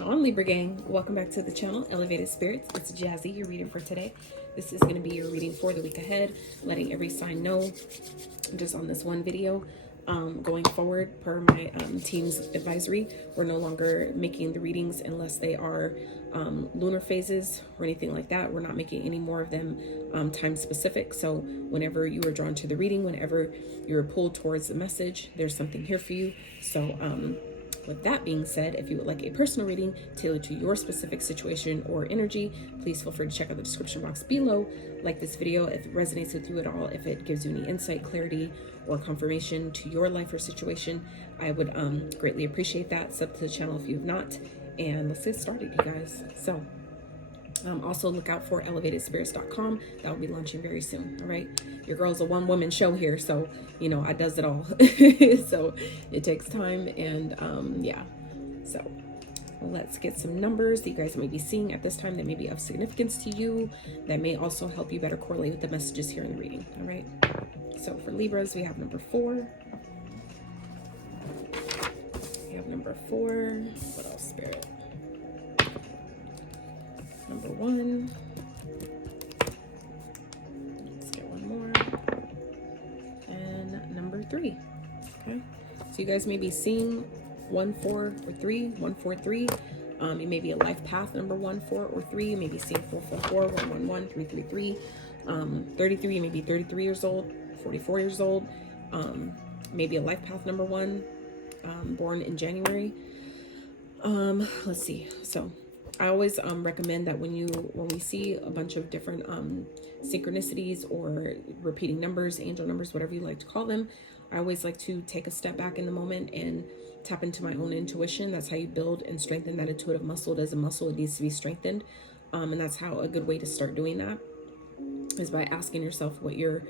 going on, Libra gang? Welcome back to the channel, Elevated Spirits. It's Jazi, your reading for today. This is going to be your reading for the week ahead, letting every sign know just on this one video. Going forward, per my team's advisory, we're no longer making the readings unless they are lunar phases or anything like that. We're not making any more of them time specific. So whenever you are drawn to the reading, whenever you're pulled towards the message, there's something here for you. So with that being said, if you would like a personal reading tailored to your specific situation or energy, please feel free to check out the description box below. Like this video if it resonates with you at all, if it gives you any insight, clarity, or confirmation to your life or situation, I would greatly appreciate that. Sub to the channel if you have not, and let's get started, you guys. So also look out for elevatedspirits.com. That will be launching very soon. All right, your girl's a one-woman show here, so you know I does it all. So it takes time, and yeah, so let's get some numbers that you guys may be seeing at this time that may be of significance to you, that may also help you better correlate with the messages here in the reading. All right, so for Libras, we have number 4. We have number 4. What else, Spirit? Number 1. Let's get one more. And number 3. Okay. So you guys may be seeing 1, 4, or 3. 1, 4, 3. It may be a life path number 1, 4, or 3. You may be seeing 4, 4, 4, 1, 1, 1, 3, 3, 3. 33. You may be 33 years old, 44 years old. Maybe a life path number 1. Born in January. Let's see. So I always recommend that when we see a bunch of different synchronicities or repeating numbers, angel numbers, whatever you like to call them, I always like to take a step back in the moment and tap into my own intuition. That's how you build and strengthen that intuitive muscle. It is a muscle, it needs to be strengthened. And that's how a good way to start doing that is by asking yourself what you're,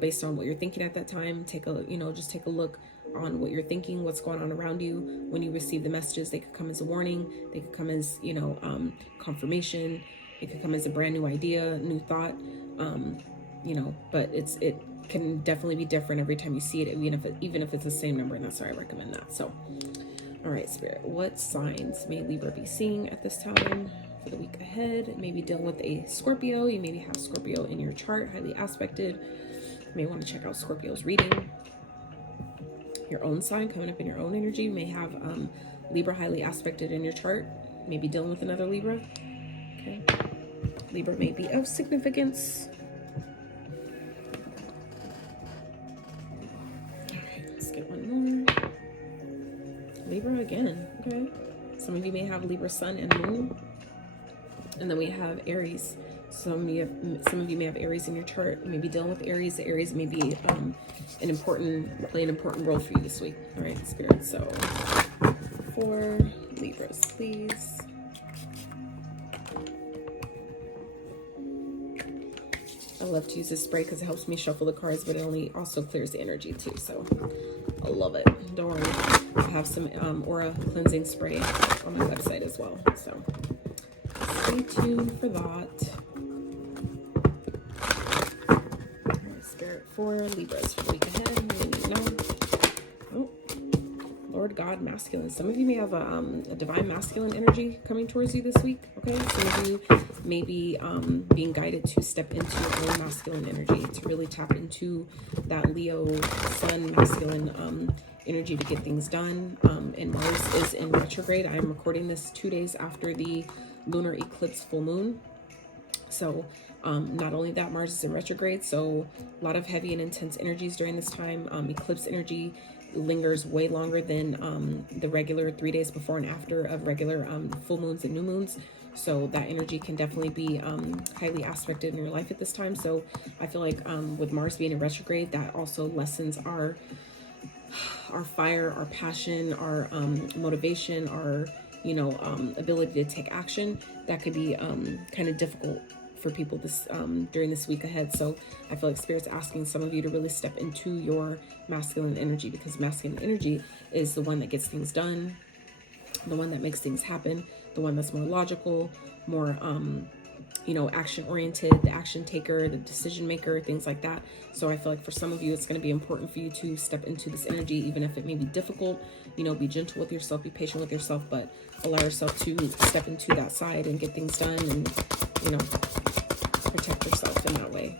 based on what you're thinking at that time. Just take a look on what you're thinking, what's going on around you. When you receive the messages, they could come as a warning, they could come as confirmation, it could come as a brand new idea, new thought, but it can definitely be different every time you see it, even if it's the same number, and that's why I recommend that. So all right, Spirit, what signs may Libra be seeing at this time for the week ahead? Maybe dealing with a Scorpio. You maybe have Scorpio in your chart, highly aspected. You may want to check out Scorpio's reading. Your own sign coming up in your own energy. You may have Libra highly aspected in your chart. Maybe dealing with another Libra. Okay. Libra may be of significance. All right, let's get one more. Libra again. Okay. Some of you may have Libra sun and moon. And then we have Aries. Some of you may have Aries in your chart. You may be dealing with Aries. The Aries may be play an important role for you this week. All right, Spirit. So 4 Libras, please. I love to use this spray because it helps me shuffle the cards, but it also clears the energy too. So I love it. Don't worry. I have some aura cleansing spray on my website as well. So stay tuned for that. Spirit for Libras for the week ahead. Oh, Lord God, masculine. Some of you may have a divine masculine energy coming towards you this week. Okay, some of you may be being guided to step into your own masculine energy, to really tap into that Leo sun masculine energy to get things done. And Mars is in retrograde. I am recording this 2 days after the lunar eclipse full moon. So not only that, Mars is in retrograde, so a lot of heavy and intense energies during this time. Eclipse energy lingers way longer than the regular 3 days before and after of regular full moons and new moons. So that energy can definitely be highly aspected in your life at this time. So I feel like with Mars being in retrograde, that also lessens our fire, our passion, our motivation, our ability to take action. That could be kind of difficult for people during this week ahead. So I feel like Spirit's asking some of you to really step into your masculine energy, because masculine energy is the one that gets things done, the one that makes things happen, the one that's more logical, more you know, action oriented, the action taker, the decision maker, things like that. So I feel like for some of you, it's going to be important for you to step into this energy, even if it may be difficult. You know, be gentle with yourself, be patient with yourself, but allow yourself to step into that side and get things done, and, you know, protect yourself in that way.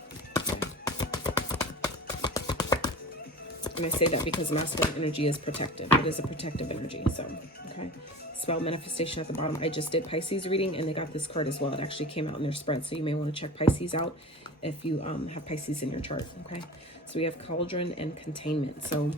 And I say that because masculine energy is protective. It is a protective energy. So, okay. Spell manifestation at the bottom. I just did Pisces reading, and they got this card as well. It actually came out in their spread, so you may want to check Pisces out if you have Pisces in your chart. Okay. So we have cauldron and containment. So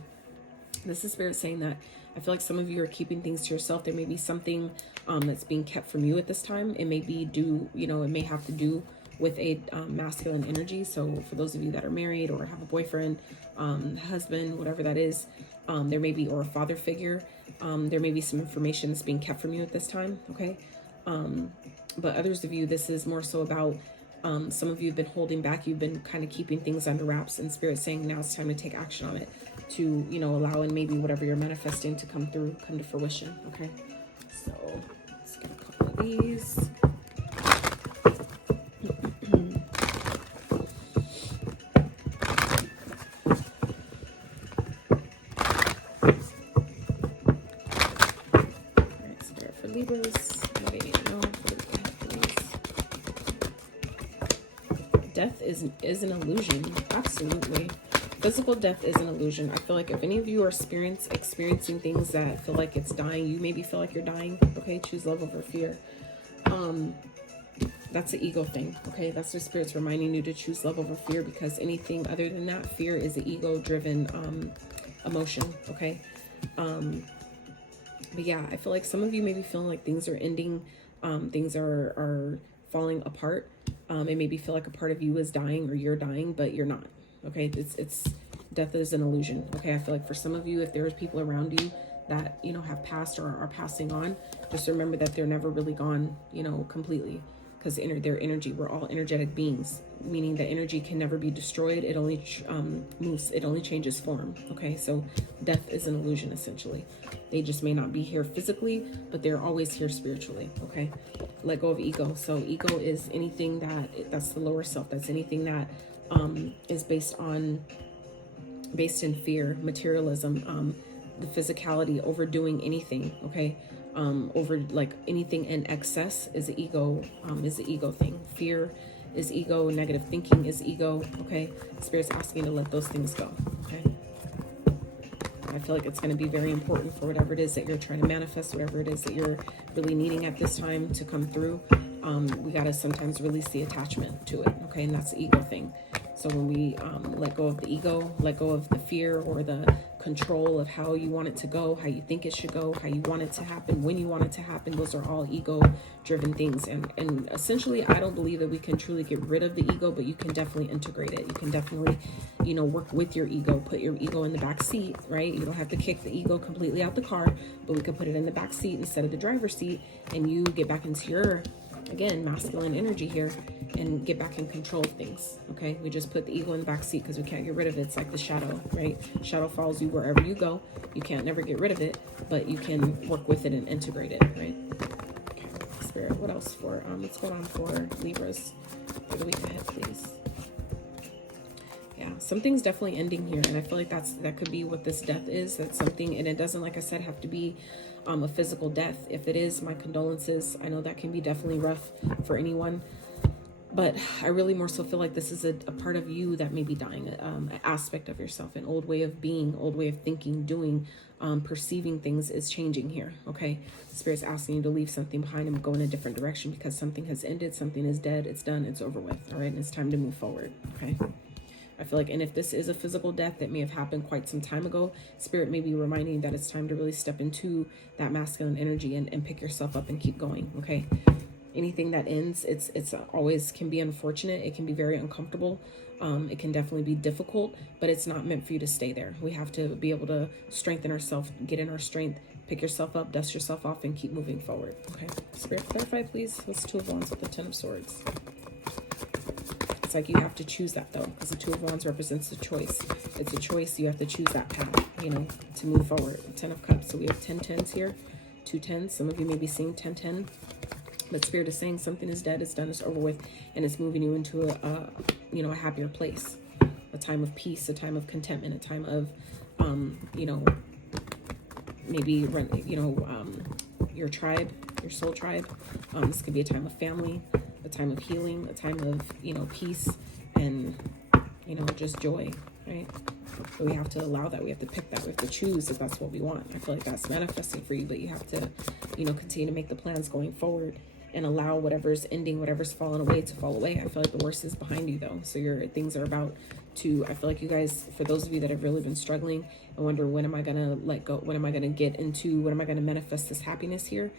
this is Spirit saying that I feel like some of you are keeping things to yourself. There may be something that's being kept from you at this time. It may be it may have to do with a masculine energy. So for those of you that are married or have a boyfriend, husband, whatever that is, there may be, or a father figure, there may be some information that's being kept from you at this time. Okay. But others of you, this is more so about, some of you have been holding back. You've been kind of keeping things under wraps, and Spirit saying now it's time to take action on it, to, you know, allow in maybe whatever you're manifesting to come to fruition. Okay. So let's get a couple of these. Death is an illusion. Absolutely. Physical death is an illusion. I feel like if any of you are experiencing things that feel like it's dying, you maybe feel like you're dying. Okay, choose love over fear. That's an ego thing. Okay, that's the Spirit's reminding you to choose love over fear, because anything other than that, fear is an ego-driven emotion. Okay. But yeah, I feel like some of you may be feeling like things are ending, things are falling apart. It maybe feel like a part of you is dying, or you're dying, but you're not. Okay, it's death is an illusion. Okay, I feel like for some of you, if there's people around you that, you know, have passed or are passing on, just remember that they're never really gone, you know, completely, because their energy, we're all energetic beings, meaning that energy can never be destroyed. It only moves, it only changes form. Okay, so death is an illusion, essentially. They just may not be here physically, but they're always here spiritually. Okay, let go of ego. So ego is anything that's the lower self. That's anything that is based in fear, materialism, the physicality, overdoing anything. Okay. Over like anything in excess is the ego thing. Fear is ego, negative thinking is ego. Okay, Spirit's asking to let those things go. Okay, I feel like it's going to be very important for whatever it is that you're trying to manifest, whatever it is that you're really needing at this time to come through. We got to sometimes release the attachment to it. Okay, and that's the ego thing. So when we let go of the ego, let go of the fear or the control of how you want it to go, how you think it should go, how you want it to happen, when you want it to happen, those are all ego-driven things. And essentially, I don't believe that we can truly get rid of the ego, but you can definitely integrate it. You can definitely, you know, work with your ego, put your ego in the back seat, right? You don't have to kick the ego completely out the car, but we can put it in the back seat instead of the driver's seat, and you get back into your, again, masculine energy here, and get back in control of things. Okay, we just put the ego in the back seat because we can't get rid of it. It's like the shadow, right? Shadow follows you wherever you go. You can't never get rid of it, but you can work with it and integrate it, right? Okay, Spirit, what else for what's going on for Libras for the week ahead, please? Yeah, something's definitely ending here, and I feel like that could be what this death is. That's something, and it doesn't, like I said, have to be a physical death. If it is, my condolences. I know that can be definitely rough for anyone, but I really more so feel like this is a part of you that may be dying, an aspect of yourself, an old way of being, old way of thinking, doing, perceiving things is changing here. Okay, Spirit's asking you to leave something behind and go in a different direction, because something has ended, something is dead, it's done, it's over with. All right, and it's time to move forward. Okay, I feel like, and if this is a physical death that may have happened quite some time ago, Spirit may be reminding you that it's time to really step into that masculine energy and pick yourself up and keep going. Okay, anything that ends, it's always can be unfortunate. It can be very uncomfortable. It can definitely be difficult, but it's not meant for you to stay there. We have to be able to strengthen ourselves, get in our strength, pick yourself up, dust yourself off, and keep moving forward. Okay, Spirit, clarify, please. What's Two of Wands with the Ten of Swords? It's like you have to choose that, though, because the Two of Wands represents a choice. It's a choice. You have to choose that path, you know, to move forward. 10 of Cups. So we have 10 tens here, 2 10s. Some of you may be seeing 10 10. But Spirit is saying something is dead, it's done, it's over with, and it's moving you into a you know, a happier place, a time of peace, a time of contentment, a time of, you know, maybe, you know, your tribe, your soul tribe. This could be a time of family, a time of healing, a time of, you know, peace and, you know, just joy, right? But we have to allow that. We have to pick that. We have to choose if that's what we want. I feel like that's manifesting for you, but you have to, you know, continue to make the plans going forward and allow whatever's ending, whatever's fallen away to fall away. I feel like the worst is behind you though. So your things are about to, I feel like you guys, for those of you that have really been struggling and wonder, when am I going to let go? When am I going to get into, when am I going to manifest this happiness here?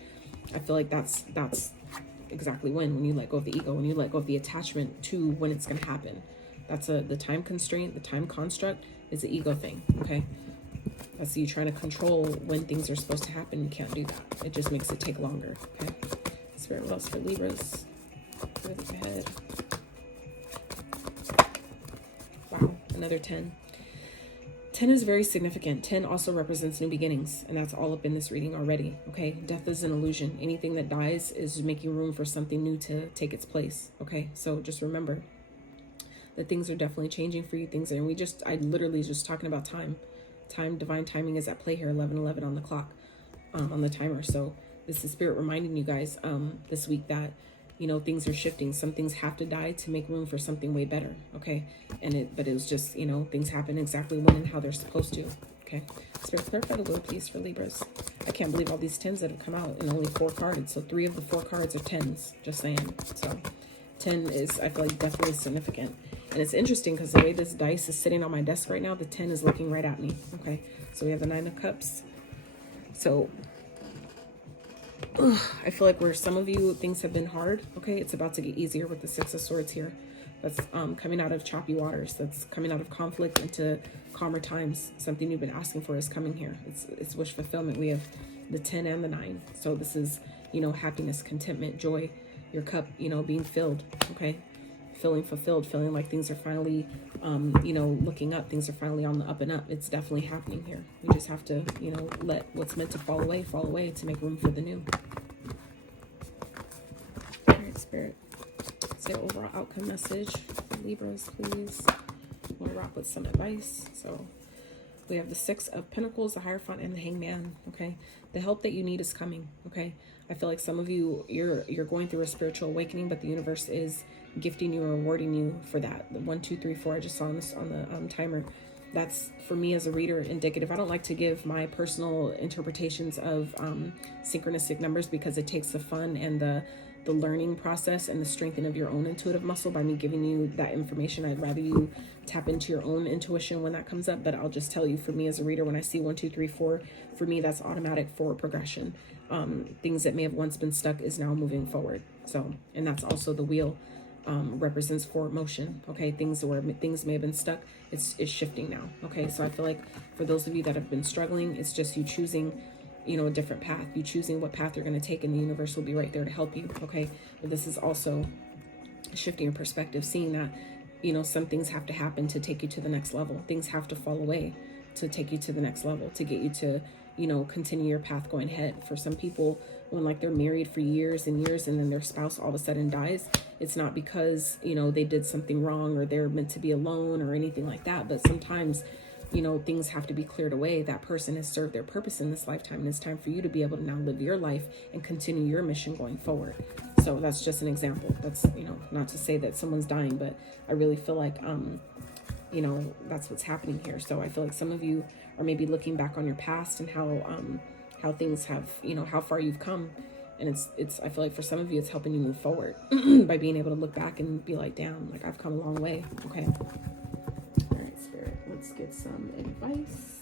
I feel like that's exactly when you let go of the ego, when you let go of the attachment to when it's going to happen. That's the time constraint, the time construct is the ego thing, okay? That's you trying to control when things are supposed to happen. You can't do that. It just makes it take longer, okay? Spirit, what else for Libras? Look ahead. Wow, another 10. 10 is very significant. 10 also represents new beginnings, and that's all up in this reading already, okay? Death is an illusion. Anything that dies is making room for something new to take its place, okay? So just remember that things are definitely changing for you. Things are, and I literally just talking about time. Time, divine timing is at play here, 11:11 on the clock, on the timer. So this is Spirit reminding you guys this week that, you know, things are shifting. Some things have to die to make room for something way better, okay? But it was just, you know, things happen exactly when and how they're supposed to, okay? Spirit, clarify the will, please, for Libras. I can't believe all these 10s that have come out and only 4 cards. So 3 of the 4 cards are 10s, just saying. So 10 is, I feel like, definitely significant. And it's interesting because the way this dice is sitting on my desk right now, the 10 is looking right at me, okay? So we have the 9 of Cups. So I feel like where some of you, things have been hard, okay? It's about to get easier with the 6 of Swords here. That's coming out of choppy waters. That's coming out of conflict into calmer times. Something you've been asking for is coming here. It's wish fulfillment. We have the 10 and the 9. So this is, you know, happiness, contentment, joy, your cup, you know, being filled, okay? Feeling fulfilled, feeling like things are finally, you know, looking up. Things are finally on the up and up. It's definitely happening here. We just have to, you know, let what's meant to fall away to make room for the new. All right, Spirit. Say overall outcome message for Libras, please. We'll wrap with some advice. So we have the 6 of Pentacles, the Hierophant, and the Hangman, okay? The help that you need is coming, okay? I feel like some of you, you're going through a spiritual awakening, but the universe is gifting you or rewarding you for that. The 1, 2, 3, 4, I just saw on this on the timer. That's, for me as a reader, indicative. I don't like to give my personal interpretations of synchronistic numbers because it takes the fun and the learning process and the strengthening of your own intuitive muscle by me giving you that information. I'd rather you tap into your own intuition when that comes up. But I'll just tell you, for me as a reader, when I see 1, 2, 3, 4, for me, that's automatic forward progression. Things that may have once been stuck is now moving forward. So, and that's also the wheel. Represents forward motion, okay? Things where things may have been stuck, it's shifting now, okay? So I feel like for those of you that have been struggling, it's just you choosing, you know, a different path. You choosing what path you're going to take, and the universe will be right there to help you, okay? But this is also shifting your perspective, seeing that, you know, some things have to happen to take you to the next level. Things have to fall away to take you to the next level, to get you to, you know, continue your path going ahead. For some people, when like they're married for years and years and then their spouse all of a sudden dies, it's not because, you know, they did something wrong or they're meant to be alone or anything like that. But sometimes, you know, things have to be cleared away. That person has served their purpose in this lifetime, and it's time for you to be able to now live your life and continue your mission going forward. So that's just an example. That's, you know, not to say that someone's dying, but I really feel like, you know, that's what's happening here. So I feel like some of you are maybe looking back on your past and how things have, you know, how far you've come. And it's, I feel like for some of you, it's helping you move forward by being able to look back and be like, damn, like I've come a long way. Okay. All right, Spirit, let's get some advice.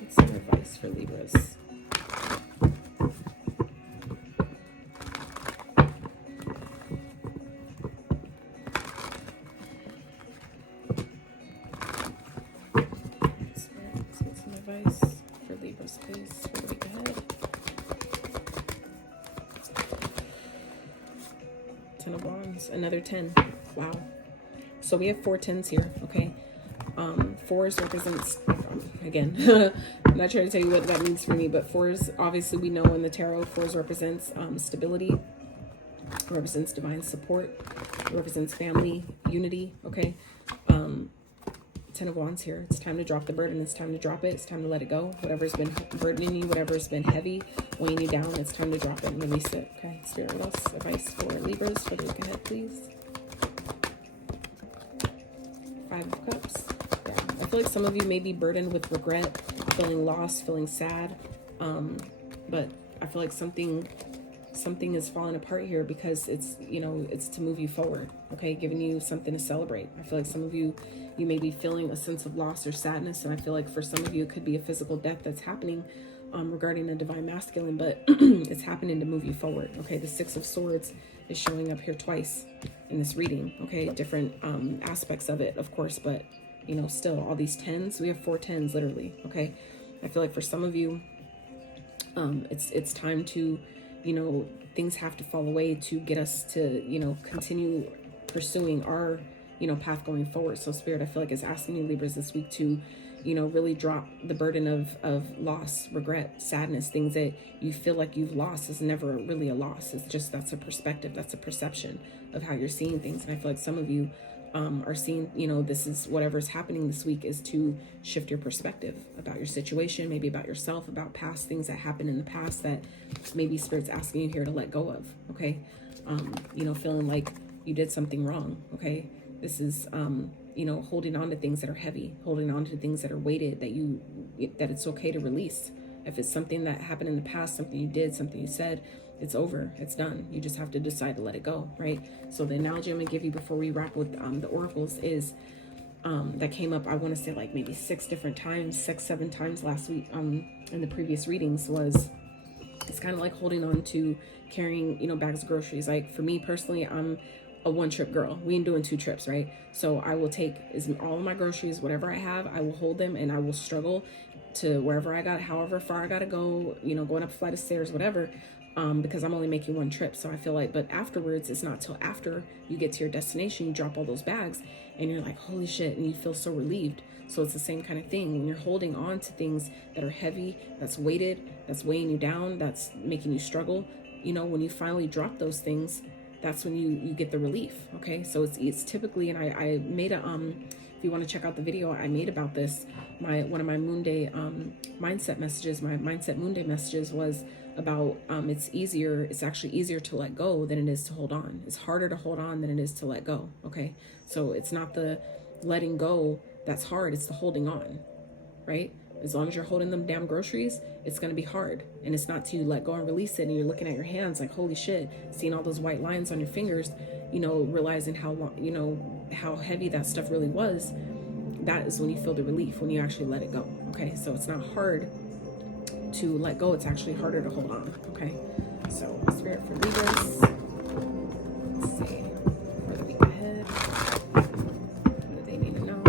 Get some advice for Libras. Spirit, let's get some advice for Libras, please, for the week ahead. 10 of Wands, another 10. Wow. So we have 4 10s here, okay? 4s represents, again, I'm not trying to tell you what that means for me, but 4s, obviously we know in the tarot, 4s represents stability, It represents divine support. It represents family, unity, okay? 10 of Wands here. It's time to drop the burden. It's time to drop it. It's time to let it go. Whatever's been burdening you, whatever's been heavy, weighing you down, it's time to drop it and release it, okay? Spirit, what else? Advice for Libras for the week ahead, please. 5 of Cups. Yeah, I feel like some of you may be burdened with regret, feeling lost, feeling sad, but I feel like something is falling apart here because it's, you know, it's to move you forward, okay? Giving you something to celebrate. I feel like some of you may be feeling a sense of loss or sadness, and I feel like for some of you it could be a physical death that's happening regarding the divine masculine, but it's happening to move you forward, okay? The 6 of Swords is showing up here twice in this reading, okay? Different aspects of it, of course, but, you know, still all these 10s, we have 4 10s literally, okay? I feel like for some of you, it's time to, you know, things have to fall away to get us to, you know, continue pursuing our, you know, path going forward. So Spirit, I feel like is asking you, Libras, this week to, you know, really drop the burden of loss, regret, sadness. Things that you feel like you've lost is never really a loss. It's just, that's a perspective, that's a perception of how you're seeing things. And I feel like some of you are seeing, you know, this is whatever's happening this week is to shift your perspective about your situation, maybe about yourself, about past things that happened in the past that maybe Spirit's asking you here to let go of, okay? You know, feeling like you did something wrong, okay? This is, you know, holding on to things that are heavy, holding on to things that are weighted, that it's okay to release. If it's something that happened in the past, something you did, something you said, it's over, it's done. You just have to decide to let it go, right? So the analogy I'm gonna give you before we wrap with the oracles is, that came up, I wanna say like maybe 6 different times, 6-7 times last week in the previous readings was, it's kind of like holding on to carrying, you know, bags of groceries. Like for me personally, I'm a 1-trip girl. We ain't doing 2 trips, right? So I will take all of my groceries, whatever I have, I will hold them and I will struggle to wherever I got, however far I gotta go, you know, going up a flight of stairs, whatever, because I'm only making 1 trip. So I feel like, but afterwards, it's not till after you get to your destination, you drop all those bags and you're like, holy shit, and you feel so relieved. So it's the same kind of thing when you're holding on to things that are heavy, that's weighted, that's weighing you down, that's making you struggle. You know, when you finally drop those things, that's when you get the relief, okay? So it's typically, and I made a, if you want to check out the video I made about this, one of my Moon Day mindset messages, my Mindset Moon Day messages was about, it's actually easier to let go than it is to hold on. It's harder to hold on than it is to let go, okay? So it's not the letting go that's hard, it's the holding on, right? As long as you're holding them damn groceries, it's going to be hard. And it's not till you let go and release it and you're looking at your hands like, holy shit, seeing all those white lines on your fingers, you know, realizing how long, you know, how heavy that stuff really was. That is when you feel the relief, when you actually let it go. Okay. So it's not hard to let go. It's actually harder to hold on. Okay. So Spirit for Libras. Let's see. For the week ahead. What do they need to know?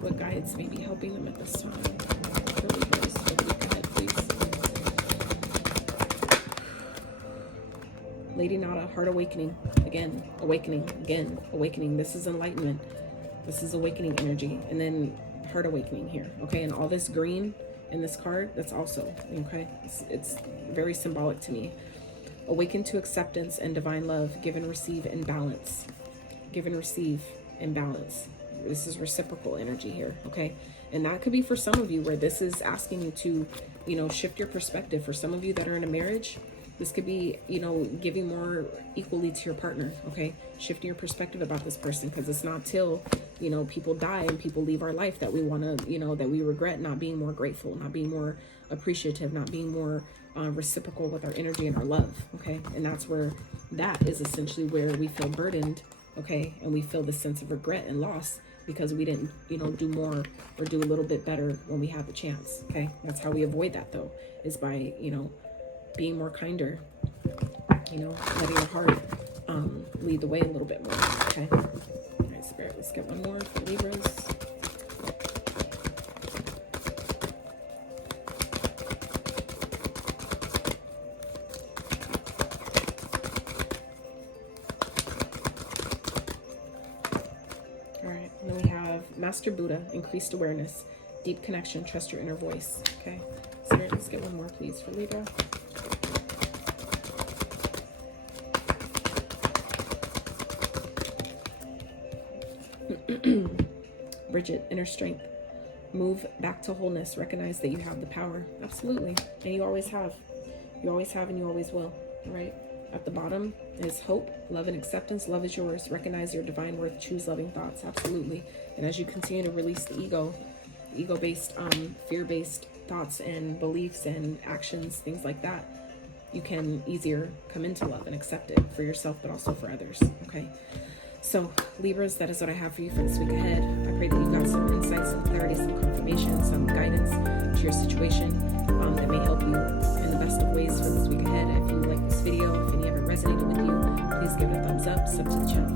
What guides may be helping them at this time? For Libras, for the week ahead, please. Lady Nada, heart awakening. Again, awakening. Again, awakening. This is enlightenment. This is awakening energy. And then heart awakening here. Okay, and all this green in this card, that's also, okay, it's very symbolic to me. Awaken to acceptance and divine love. Give and receive in balance. Give and receive in balance. This is reciprocal energy here, okay? And that could be for some of you where this is asking you to, you know, shift your perspective. For some of you that are in a marriage, this could be, you know, giving more equally to your partner, okay? Shifting your perspective about this person, because it's not till, you know, people die and people leave our life that we want to, you know, that we regret not being more grateful, not being more appreciative, not being more reciprocal with our energy and our love, okay? And that's where, that is essentially where we feel burdened, okay? And we feel this sense of regret and loss because we didn't, you know, do more or do a little bit better when we had the chance, okay? That's how we avoid that, though, is by, you know, being more kinder, you know, letting your heart lead the way a little bit more, okay? All right, Spirit, let's get one more for Libras. All right, and then we have Master Buddha, increased awareness, deep connection, trust your inner voice, okay? Spirit, let's get one more, please, for Libra. Bridget, inner strength. Move back to wholeness. Recognize that you have the power. Absolutely. And you always have. You always have and you always will. Right? At the bottom is hope, love, and acceptance. Love is yours. Recognize your divine worth. Choose loving thoughts. Absolutely. And as you continue to release the ego-based, fear-based thoughts and beliefs and actions, things like that, you can easier come into love and accept it for yourself, but also for others. Okay. So Libras, that is what I have for you for this week ahead. I pray that you got some insight, some clarity, some confirmation, some guidance to your situation that may help you in the best of ways for this week ahead. If you like this video, if any of it resonated with you, please give it a thumbs up, sub to the channel